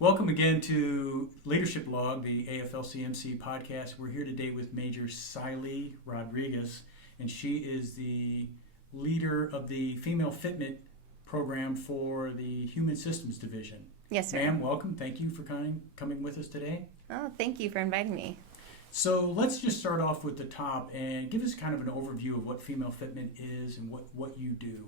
Welcome again to Leadership Log, the AFLCMC podcast. We're here today with Major Saily Rodriguez, and she is the leader of the Female Fitment Program for the Human Systems Division. Yes, sir. Ma'am, welcome. Thank you for coming with us today. Oh, thank you for inviting me. So let's just start off with the top and give us kind of an overview of what female fitment is and what you do.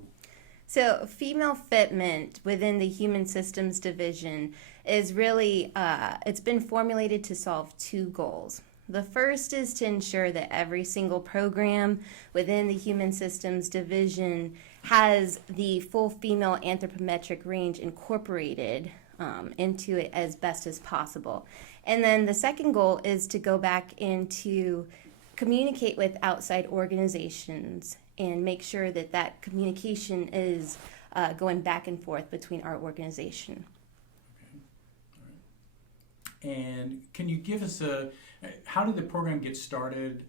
So female fitment within the Human Systems Division is really, it's been formulated to solve two goals. The first is to ensure that every single program within the Human Systems Division has the full female anthropometric range incorporated into it as best as possible. And then the second goal is to go back and to communicate with outside organizations and make sure that that communication is going back and forth between our organization. Okay. All right. And can you give us how did the program get started?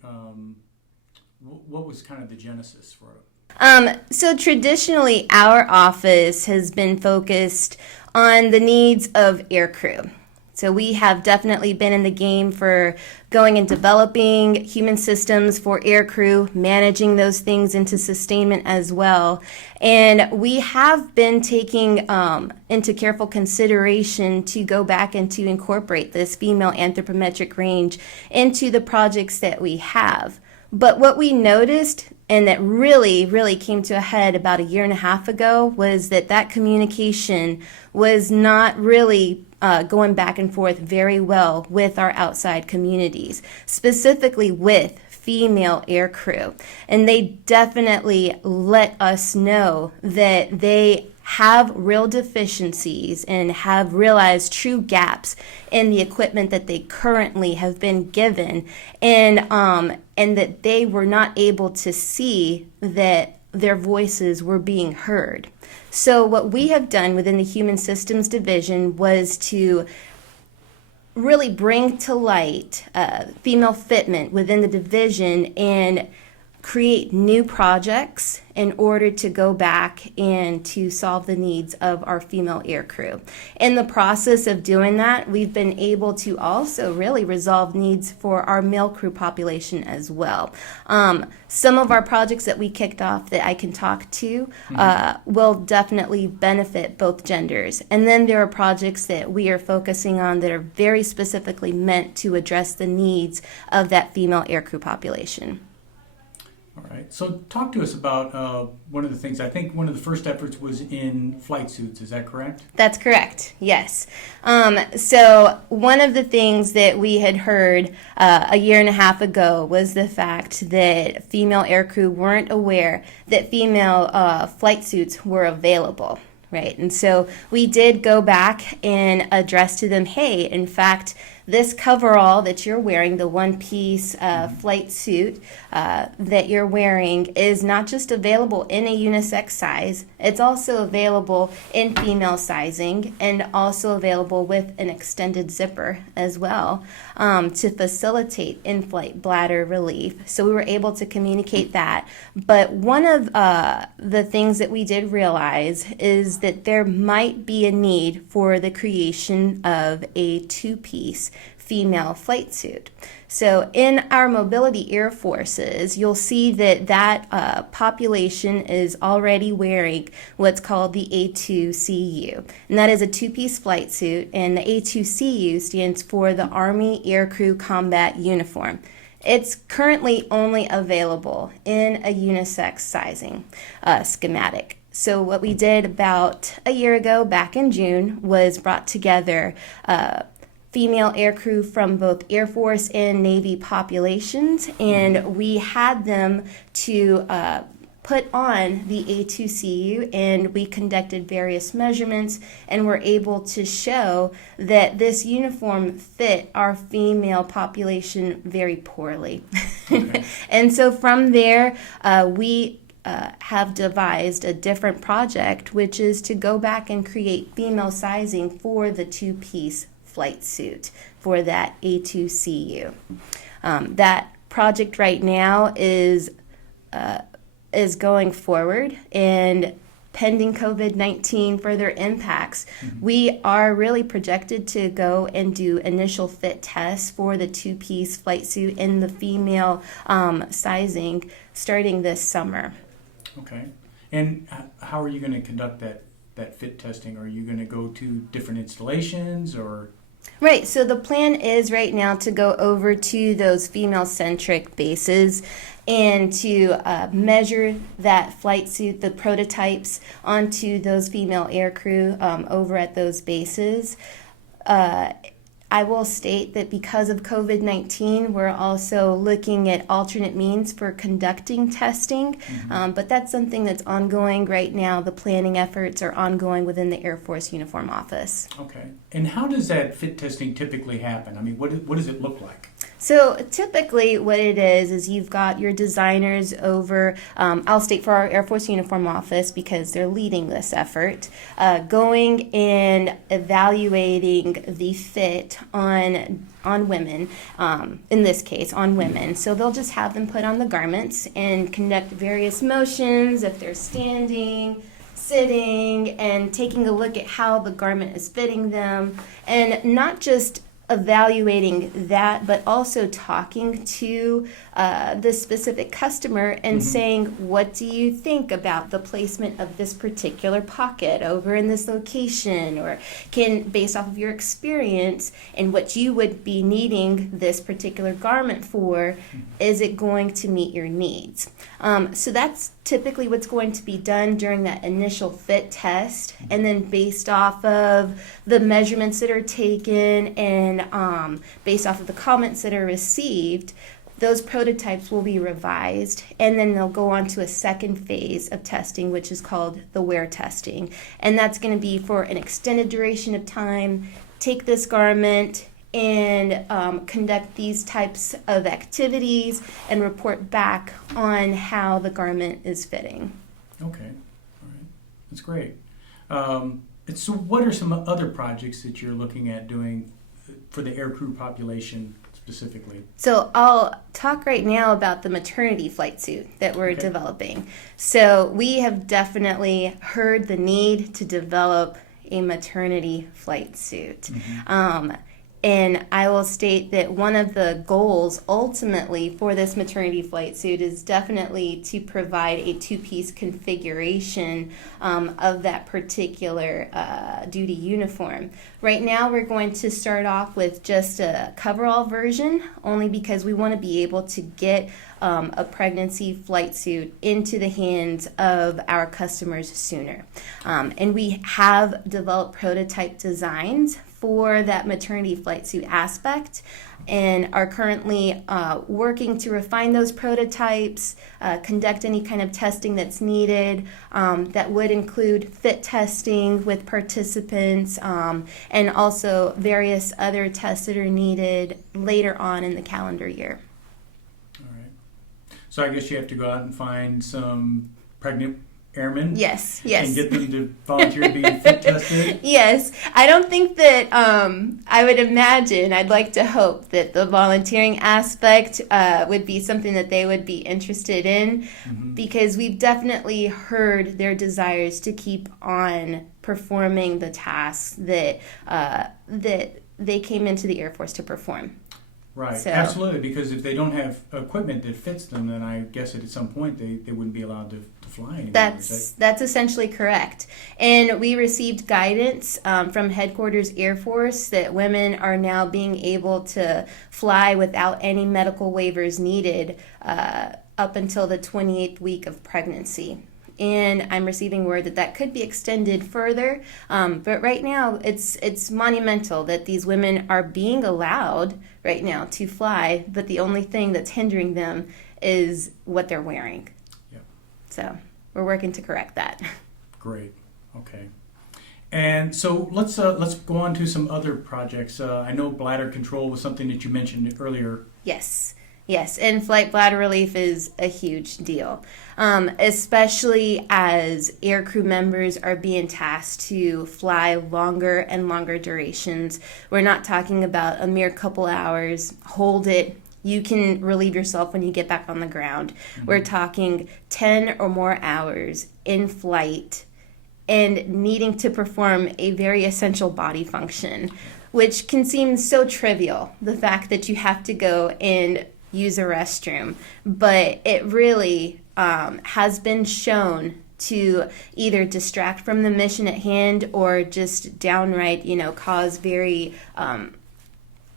What was kind of the genesis for it? So traditionally, our office has been focused on the needs of aircrew. So we have definitely been in the game for going and developing human systems for aircrew, managing those things into sustainment as well. And we have been taking into careful consideration to go back and to incorporate this female anthropometric range into the projects that we have. But what we noticed, and that really came to a head about a year and a half ago, was that communication was not really going back and forth very well with our outside communities, specifically with female aircrew. And they definitely let us know that they have real deficiencies and have realized true gaps in the equipment that they currently have been given, and that they were not able to see that their voices were being heard. So what we have done within the Human Systems Division was to really bring to light female fitment within the division and create new projects in order to go back and to solve the needs of our female aircrew. In the process of doing that, we've been able to also really resolve needs for our male crew population as well. Some of our projects that we kicked off that I can talk to will definitely benefit both genders. And then there are projects that we are focusing on that are very specifically meant to address the needs of that female aircrew population. All right. So talk to us about one of the things. I think one of the first efforts was in flight suits. Is that correct? That's correct. Yes. So one of the things that we had heard a year and a half ago was the fact that female aircrew weren't aware that female flight suits were available. Right. And so we did go back and address to them, hey, in fact, this coverall that you're wearing, the one-piece flight suit that you're wearing, is not just available in a unisex size, it's also available in female sizing and also available with an extended zipper as well to facilitate in-flight bladder relief. So we were able to communicate that. But one of the things that we did realize is that there might be a need for the creation of a two-piece female flight suit. So in our mobility air forces, you'll see that population is already wearing what's called the A2CU. And that is a two-piece flight suit, and the A2CU stands for the Army Aircrew Combat Uniform. It's currently only available in a unisex sizing schematic. So what we did about a year ago, back in June, was brought together female aircrew from both Air Force and Navy populations, and we had them to put on the A2CU, and we conducted various measurements and were able to show that this uniform fit our female population very poorly. Okay. And so from there, we have devised a different project, which is to go back and create female sizing for the two-piece flight suit for that A2CU. That project right now is going forward, and pending COVID-19 further impacts, we are really projected to go and do initial fit tests for the two-piece flight suit in the female sizing starting this summer. Okay. And how are you going to conduct that fit testing? Are you going to go to different installations or? Right, so the plan is right now to go over to those female-centric bases and to measure that flight suit, the prototypes, onto those female aircrew over at those bases. I will state that because of COVID-19, we're also looking at alternate means for conducting testing, but that's something that's ongoing right now. The planning efforts are ongoing within the Air Force Uniform Office. Okay. And how does that fit testing typically happen? I mean, what does it look like? So typically what it is you've got your designers over, I'll state for our Air Force Uniform Office because they're leading this effort, going and evaluating the fit on women, in this case on women. So they'll just have them put on the garments and conduct various motions if they're standing, sitting, and taking a look at how the garment is fitting them, and not just evaluating that, but also talking to the specific customer and saying, what do you think about the placement of this particular pocket over in this location? Or based off of your experience and what you would be needing this particular garment for, is it going to meet your needs? So that's typically what's going to be done during that initial fit test, and then based off of the measurements that are taken and based off of the comments that are received, those prototypes will be revised, and then they'll go on to a second phase of testing, which is called the wear testing. And that's going to be for an extended duration of time. Take this garment and conduct these types of activities and report back on how the garment is fitting. Okay. All right. That's great. So what are some other projects that you're looking at doing for the aircrew population specifically? So I'll talk right now about the maternity flight suit that we're developing. So we have definitely heard the need to develop a maternity flight suit. And I will state that one of the goals ultimately for this maternity flight suit is definitely to provide a two-piece configuration of that particular duty uniform. Right now we're going to start off with just a coverall version, only because we want to be able to get a pregnancy flight suit into the hands of our customers sooner. And we have developed prototype designs for that maternity flight suit aspect and are currently working to refine those prototypes, conduct any kind of testing that's needed. That would include fit testing with participants and also various other tests that are needed later on in the calendar year. All right. So I guess you have to go out and find some pregnant airmen? Yes. And get them to volunteer to be fit tested? Yes. I don't think that, I would imagine, I'd like to hope that the volunteering aspect would be something that they would be interested in, because we've definitely heard their desires to keep on performing the tasks that they came into the Air Force to perform. Right, So, absolutely, because if they don't have equipment that fits them, then I guess at some point they wouldn't be allowed to fly anymore. That's essentially correct. And we received guidance from Headquarters Air Force that women are now being able to fly without any medical waivers needed up until the 28th week of pregnancy. And I'm receiving word that could be extended further. But right now, it's monumental that these women are being allowed right now to fly, but the only thing that's hindering them is what they're wearing. Yep. So we're working to correct that. Great. Okay. And so let's go on to some other projects. I know bladder control was something that you mentioned earlier. Yes, in-flight bladder relief is a huge deal, especially as aircrew members are being tasked to fly longer and longer durations. We're not talking about a mere couple hours, hold it, you can relieve yourself when you get back on the ground. We're talking 10 or more hours in flight and needing to perform a very essential body function, which can seem so trivial, the fact that you have to go and use a restroom. But it really has been shown to either distract from the mission at hand or just downright, cause very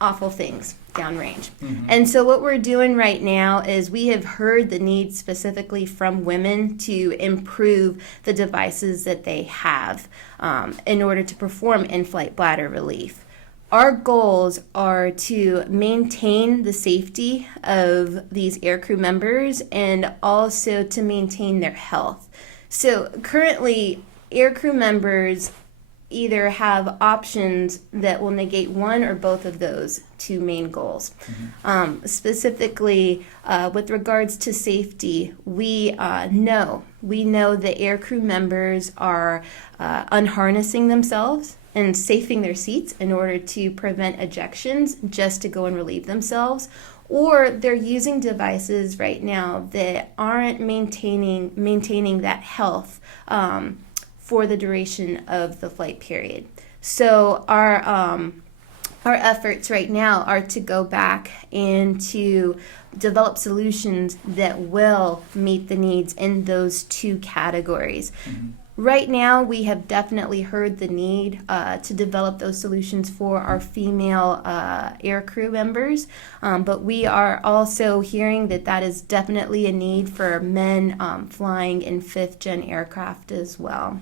awful things downrange. Mm-hmm. And so what we're doing right now is we have heard the need specifically from women to improve the devices that they have in order to perform in-flight bladder relief. Our goals are to maintain the safety of these aircrew members and also to maintain their health. So currently, aircrew members either have options that will negate one or both of those two main goals. Mm-hmm. Specifically, with regards to safety, we know that aircrew members are unharnessing themselves and safing their seats in order to prevent ejections just to go and relieve themselves, or they're using devices right now that aren't maintaining that health for the duration of the flight period. So our efforts right now are to go back and to develop solutions that will meet the needs in those two categories. Mm-hmm. Right now, we have definitely heard the need to develop those solutions for our female aircrew members, but we are also hearing that is definitely a need for men flying in fifth-gen aircraft as well.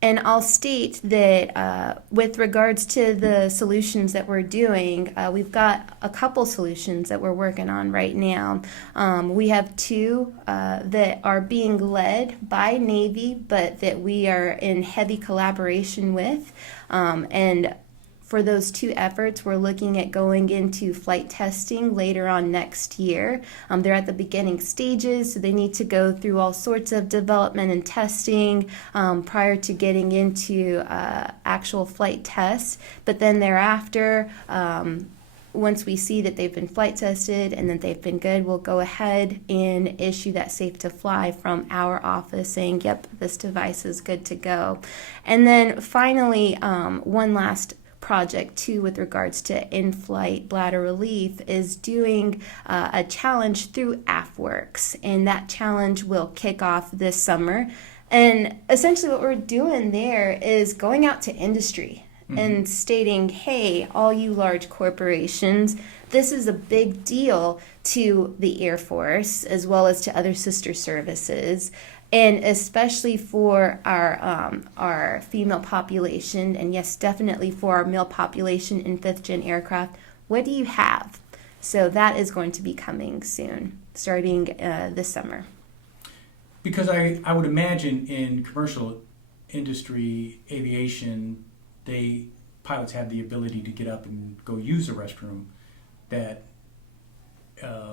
And I'll state that with regards to the solutions that we're doing, we've got a couple solutions that we're working on right now. We have two that are being led by Navy, but that we are in heavy collaboration with. And for those two efforts, we're looking at going into flight testing later on next year. They're at the beginning stages, so they need to go through all sorts of development and testing prior to getting into actual flight tests. But then thereafter, once we see that they've been flight tested and that they've been good, we'll go ahead and issue that safe to fly from our office saying, yep, this device is good to go. And then finally, one last project too with regards to in-flight bladder relief is doing a challenge through AFWorks, and that challenge will kick off this summer. And essentially what we're doing there is going out to industry and stating, hey, all you large corporations, this is a big deal to the Air Force as well as to other sister services. And especially for our female population, and yes, definitely for our male population in fifth-gen aircraft, what do you have? So that is going to be coming soon, starting this summer. Because I would imagine in commercial industry, aviation, pilots have the ability to get up and go use a restroom that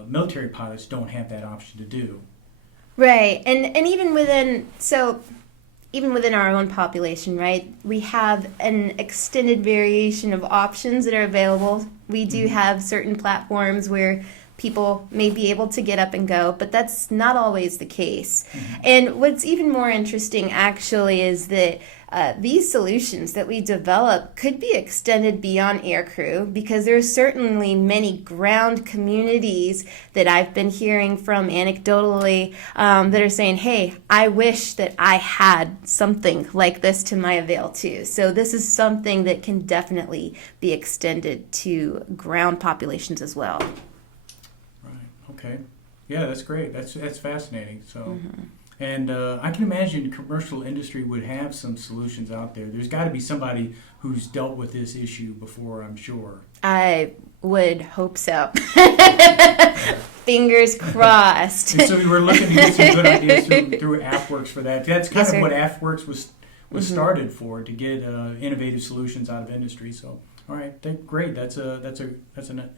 military pilots don't have that option to do. Right, and even within our own population, right, we have an extended variation of options that are available. We do have certain platforms where people may be able to get up and go, but that's not always the case. Mm-hmm. And what's even more interesting actually is that these solutions that we develop could be extended beyond aircrew, because there are certainly many ground communities that I've been hearing from anecdotally that are saying, hey, I wish that I had something like this to my avail too. So this is something that can definitely be extended to ground populations as well. Right, okay. Yeah, that's great. That's fascinating. So. And I can imagine commercial industry would have some solutions out there. There's got to be somebody who's dealt with this issue before, I'm sure. I would hope so. Fingers crossed. And so we were looking to get some good ideas through AFWorks for that. That's kind of what AFWorks was started for, to get innovative solutions out of industry. So, all right, great. That's an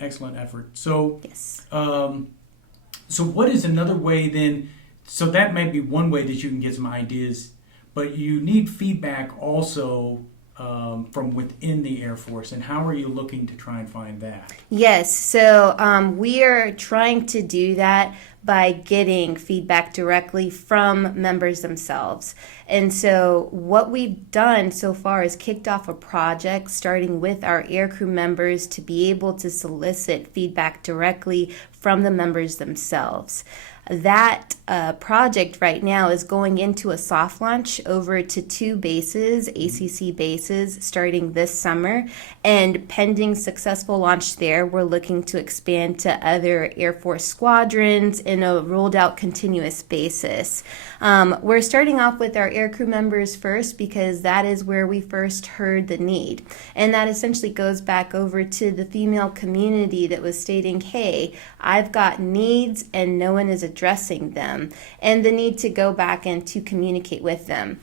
excellent effort. So, yes. So what is another way then? So that might be one way that you can get some ideas, but you need feedback also from within the Air Force. And how are you looking to try and find that? Yes, so we are trying to do that by getting feedback directly from members themselves. And so what we've done so far is kicked off a project starting with our aircrew members to be able to solicit feedback directly from the members themselves. That project right now is going into a soft launch over to 2 bases, ACC bases, starting this summer. And pending successful launch there, we're looking to expand to other Air Force squadrons in a rolled out continuous basis. We're starting off with our aircrew members first because that is where we first heard the need. And that essentially goes back over to the female community that was stating, hey, I've got needs and no one is addressing them, and the need to go back and to communicate with them.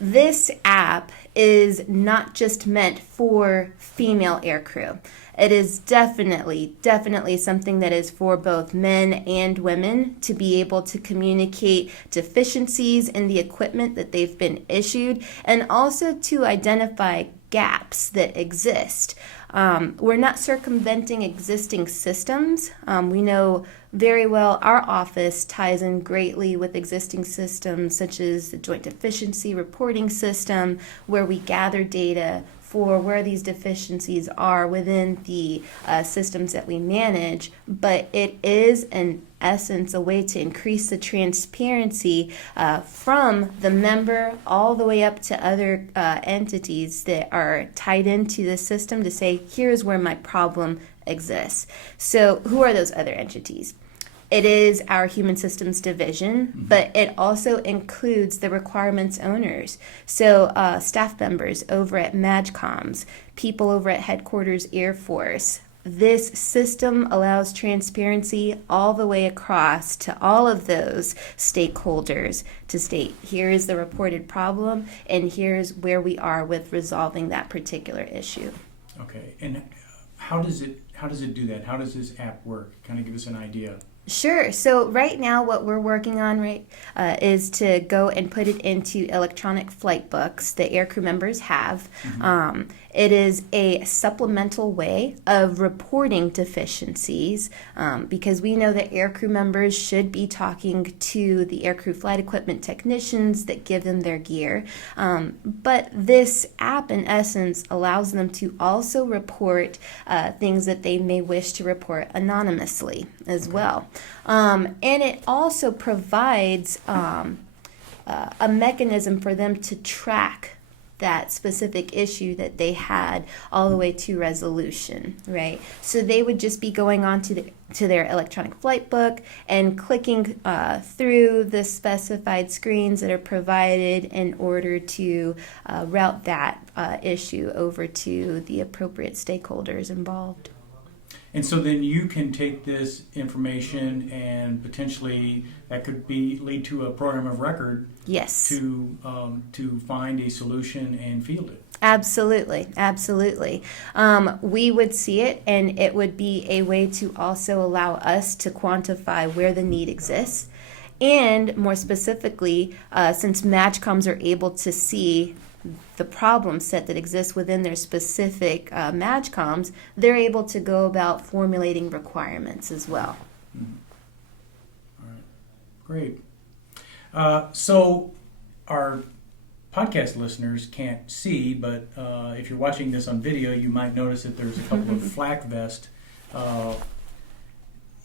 This app is not just meant for female aircrew. It is definitely something that is for both men and women to be able to communicate deficiencies in the equipment that they've been issued, and also to identify gaps that exist. We're not circumventing existing systems. We know very well our office ties in greatly with existing systems such as the Joint Deficiency Reporting System, where we gather data for where these deficiencies are within the systems that we manage, but it is in essence a way to increase the transparency from the member all the way up to other entities that are tied into the system to say, here's where my problem exists. So who are those other entities? It is our Human Systems Division, but it also includes the requirements owners. So staff members over at MAGCOMs, people over at Headquarters Air Force. This system allows transparency all the way across to all of those stakeholders to state, here is the reported problem, and here's where we are with resolving that particular issue. Okay, and how does it do that? How does this app work? Kind of give us an idea. Sure. So right now what we're working on is to go and put it into electronic flight books that aircrew members have. It is a supplemental way of reporting deficiencies because we know that aircrew members should be talking to the aircrew flight equipment technicians that give them their gear. But this app, in essence, allows them to also report things that they may wish to report anonymously as well. And it also provides a mechanism for them to track that specific issue that they had all the way to resolution, right? So they would just be going on to their electronic flight book and clicking through the specified screens that are provided in order to route that issue over to the appropriate stakeholders involved. And so then you can take this information and potentially that could lead to a program of record. Yes. To find a solution and field it. Absolutely. We would see it, and it would be a way to also allow us to quantify where the need exists. And more specifically, since MAGCOMs are able to see the problem set that exists within their specific MAGCOMs, they're able to go about formulating requirements as well. All right, great. So our podcast listeners can't see, but if you're watching this on video, you might notice that there's a couple of flak vests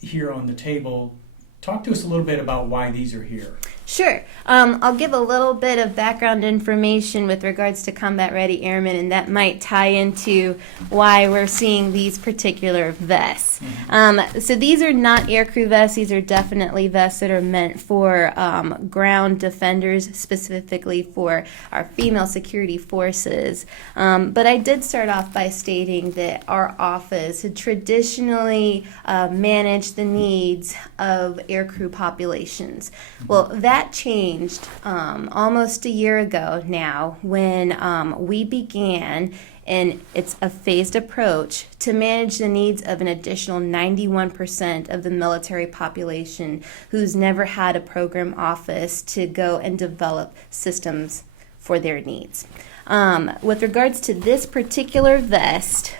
here on the table. Talk to us a little bit about why these are here. Sure. I'll give a little bit of background information with regards to Combat Ready Airmen, and that might tie into why we're seeing these particular vests. So these are not aircrew vests. These are definitely vests that are meant for ground defenders, specifically for our female security forces. But I did start off by stating that our office had traditionally managed the needs of aircrew populations. Well, that changed almost a year ago now when we began, and it's a phased approach, to manage the needs of an additional 91% of the military population who's never had a program office to go and develop systems for their needs. With regards to this particular vest,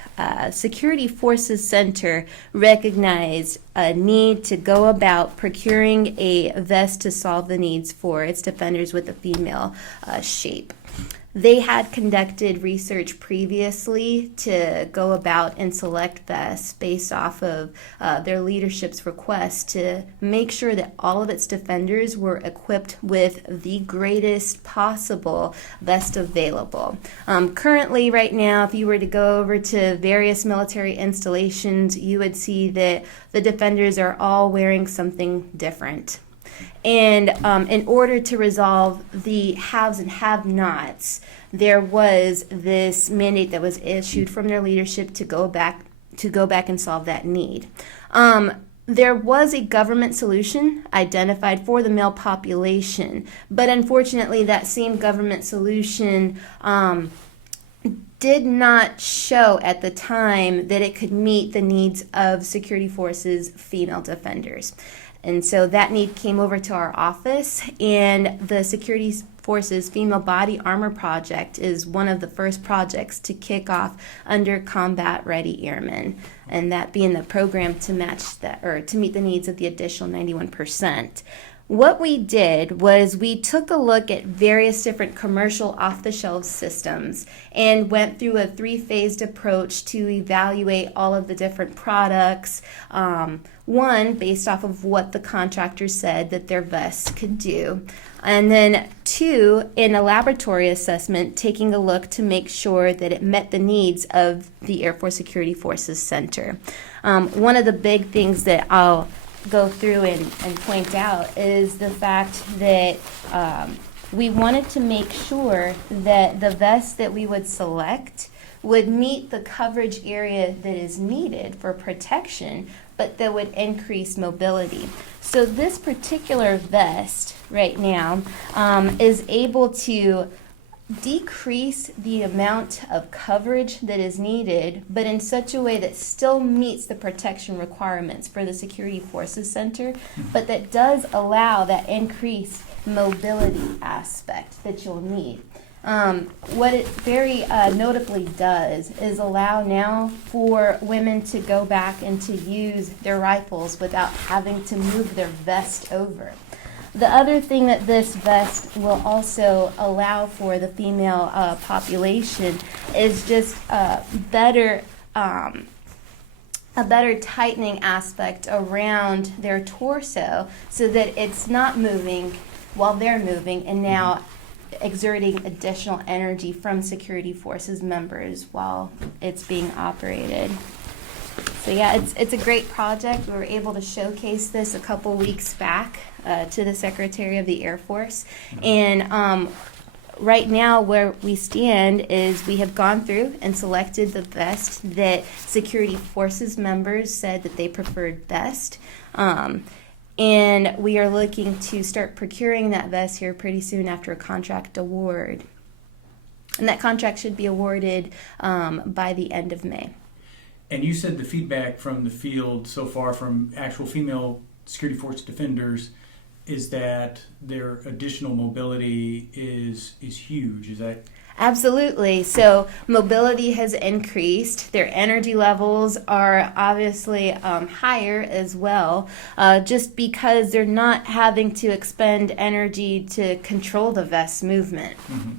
Security Forces Center recognized a need to go about procuring a vest to solve the needs for its defenders with a female shape. They had conducted research previously to go about and select vests based off of their leadership's request to make sure that all of its defenders were equipped with the greatest possible vest available. Currently, right now, if you were to go over to various military installations, you would see that the defenders are all wearing something different. And in order to resolve the haves and have-nots, there was this mandate that was issued from their leadership to go back and solve that need. There was a government solution identified for the male population, but unfortunately, that same government solution did not show at the time that it could meet the needs of security forces female defenders. And so that need came over to our office, and the Security Forces Female Body Armor Project is one of the first projects to kick off under Combat Ready Airmen, and that being the program to match that or to meet the needs of the additional 91%. What we did was we took a look at various different commercial off-the-shelf systems and went through a 3-phased approach to evaluate all of the different products. One, based off of what the contractor said that their vests could do. And then 2, in a laboratory assessment, taking a look to make sure that it met the needs of the Air Force Security Forces Center. One of the big things that I'll go through and point out is the fact that we wanted to make sure that the vest that we would select would meet the coverage area that is needed for protection, but that would increase mobility. So this particular vest right now is able to decrease the amount of coverage that is needed, but in such a way that still meets the protection requirements for the Security Forces Center, but that does allow that increased mobility aspect that you'll need. What it very notably does is allow now for women to go back and to use their rifles without having to move their vest over. The other thing that this vest will also allow for the female population is just a better tightening aspect around their torso so that it's not moving while they're moving and now exerting additional energy from security forces members while it's being operated. So yeah, it's a great project. We were able to showcase this a couple weeks back to the Secretary of the Air Force. And right now where we stand is we have gone through and selected the vest that security forces members said that they preferred best. And we are looking to start procuring that vest here pretty soon after a contract award. And that contract should be awarded by the end of May. And you said the feedback from the field so far from actual female security force defenders is that their additional mobility is huge. Is that? Absolutely. So mobility has increased. Their energy levels are obviously higher as well, just because they're not having to expend energy to control the vest movement. Mm-hmm.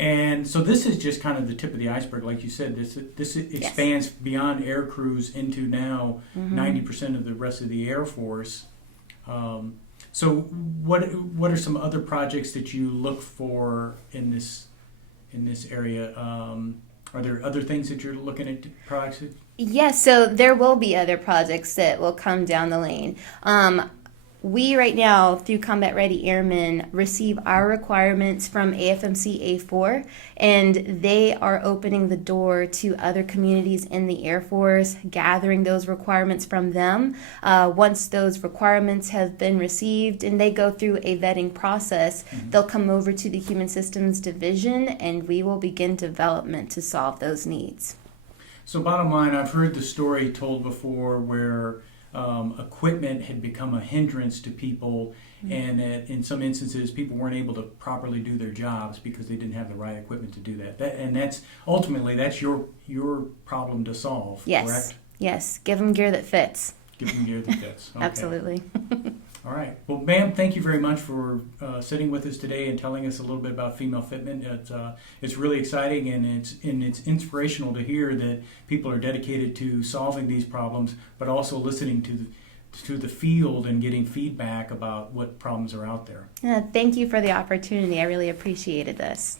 And so this is just kind of the tip of the iceberg, like you said. This expands beyond air crews into now 90% of the rest of the Air Force. So what are some other projects that you look for in this area? Are there other things that you're looking at products? Yes, so there will be other projects that will come down the lane. We right now, through Combat Ready Airmen, receive our requirements from AFMC A4, and they are opening the door to other communities in the Air Force, gathering those requirements from them. Once those requirements have been received and they go through a vetting process, they'll come over to the Human Systems Division, and we will begin development to solve those needs. So bottom line, I've heard the story told before where equipment had become a hindrance to people, and that in some instances people weren't able to properly do their jobs because they didn't have the right equipment to do and that's ultimately that's your problem to solve. Yes. Correct? Yes. Give them gear that fits. Give them gear that fits. Okay. Absolutely. All right. Well, ma'am, thank you very much for sitting with us today and telling us a little bit about female fitment. It's really exciting, and it's inspirational to hear that people are dedicated to solving these problems, but also listening to the field and getting feedback about what problems are out there. Thank you for the opportunity. I really appreciated this.